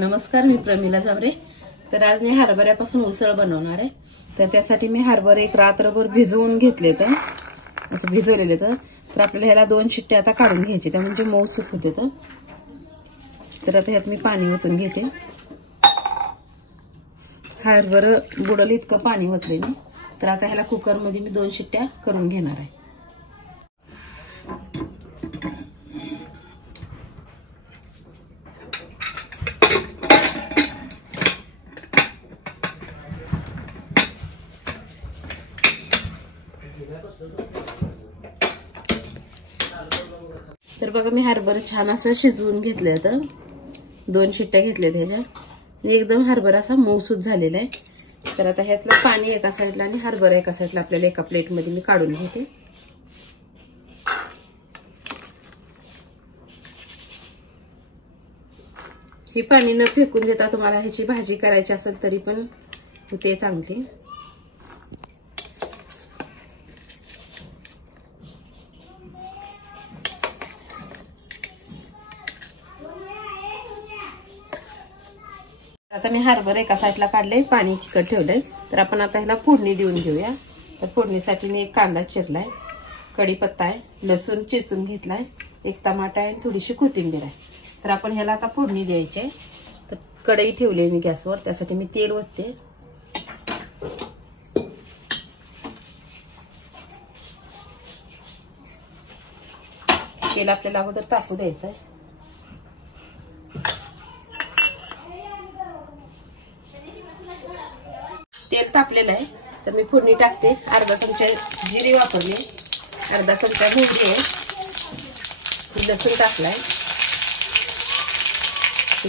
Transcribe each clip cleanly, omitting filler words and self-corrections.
नमस्कार, मी प्रमिला जावरे। तर आज मी हरभऱ्यापासून उसळ बनवणार आहे। तर त्यासाठी मी हरभरे एक रात्रभर भिजवून घेतले, तर असं भिजवलेले तर आपल्याला ह्याला 2 शिट्ट्या आता काढून घ्यायचे, त्या म्हणजे मऊसूत होते। तर आता ह्यात मी पाणी ओतून घेते। हरभरं बुडल इतकं पाणी ओतले मी। तर आता ह्याला कुकर मध्ये मी 2 शिट्ट्या करून घेणार आहे। तर बघा, मी हरभरा छान असं शिजवून घेतले। तर 2 शिट्ट्या घेतल्या त्याच्या, एकदम हरभरा असा मऊसूत झालेला आहे। तर आता ह्यातलं पाणी एका साईडला आणि हरभरा एका साईडला आपल्याला एका प्लेट मध्ये मी काढून घेते। हे पाणी न फेकून देता तुम्हाला ह्याची भाजी करायची असेल तरी पण ते चांगली। आता मी हरभरा एका साईडला काढले, पाणी चिकट ठेवलंय। तर आपण आता ह्याला फोडणी देऊन घेऊया। तर फोडणीसाठी मी एक कांदा चिरलाय, कढीपत्ता आहे, लसूण चिचून घेतलाय, एक टमाटा आहे, थोडीशी कोथिंबीर आहे। तर आपण ह्याला आता फोडणी द्यायची आहे। तर कढई ठेवली मी गॅसवर, त्यासाठी मी तेल ओतते। तेल आपल्याला अगोदर तापू द्यायचं आहे। तेल तापलेलं आहे, तर मी फोडणी टाकते। अर्धा चमचा जिरे वापरले, अर्धा चमचा मोहरी आहे, लसूण टाकलाय,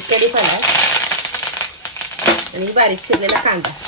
कढीपत्ता आणि बारीक चिरलेला कांदा।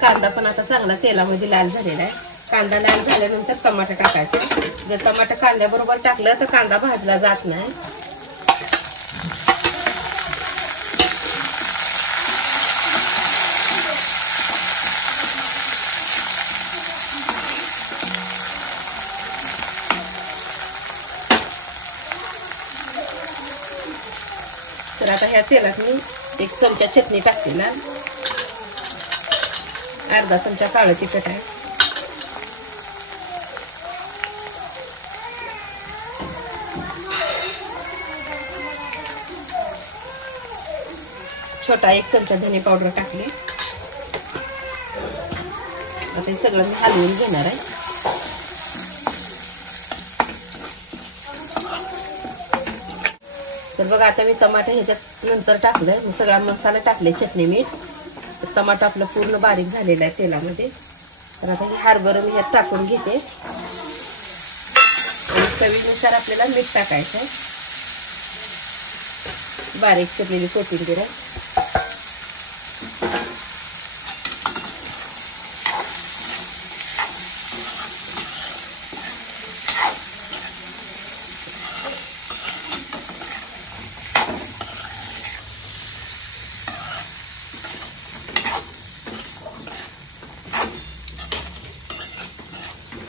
कांदा पण आता चांगला तेलामध्ये लाल झालेला आहे। कांदा लाल झाल्यानंतर टमाटर टाकायचं। जर टमाटर कांद्याबरोबर टाकलं तर कांदा भाजला जात नाही। तर आता ह्या तेलात मी 1 चमचा चटणी टाकते ना, अर्धा चमचा काळं तिखट आहे, छोटा 1 चमचा धने पावडर टाकले। आता हे सगळं मी हलवून घेणार आहे। तर बघा, आता मी टमाटर ह्याच्यात नंतर टाकलंय, मी सगळा मसाला टाकले, चटणी मीठ। टमाटर आपलं पूर्ण बारीक झालेला आहे तेलामध्ये। तर आता हे हरभरा मी ह्यात टाकून घेते आणि चवीनुसार आपल्याला मीठ टाकायचं आहे, बारीक चिरलेली कोथिंबीर आहे।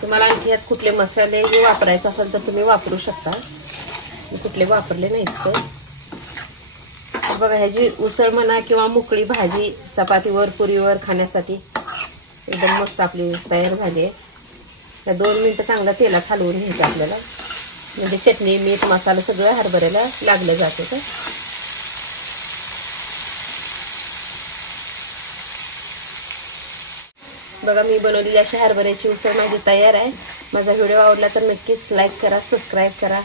तुम्हाला आणखी यात कुठले मसाले वापरायचे असेल तर तुम्ही वापरू शकता, मी कुठले वापरले नाहीत। तर बघा, ह्याची उसळ म्हणा किंवा मोकळी भाजी चपातीवर पुरीवर खाण्यासाठी एकदम मस्त आपली तयार झाली आहे। त्या 2 मिनिटं चांगला तेलात हलवून घ्यायचं आपल्याला, म्हणजे चटणी मीठ मसाला सगळं हरभऱ्याला लागलं जातं। बघा, मी बनवलेली अशी हरभऱ्याची उसळ माझी तयार आहे। माझा व्हिडिओ आवडला तर नक्कीच लाईक करा, सबस्क्राईब करा।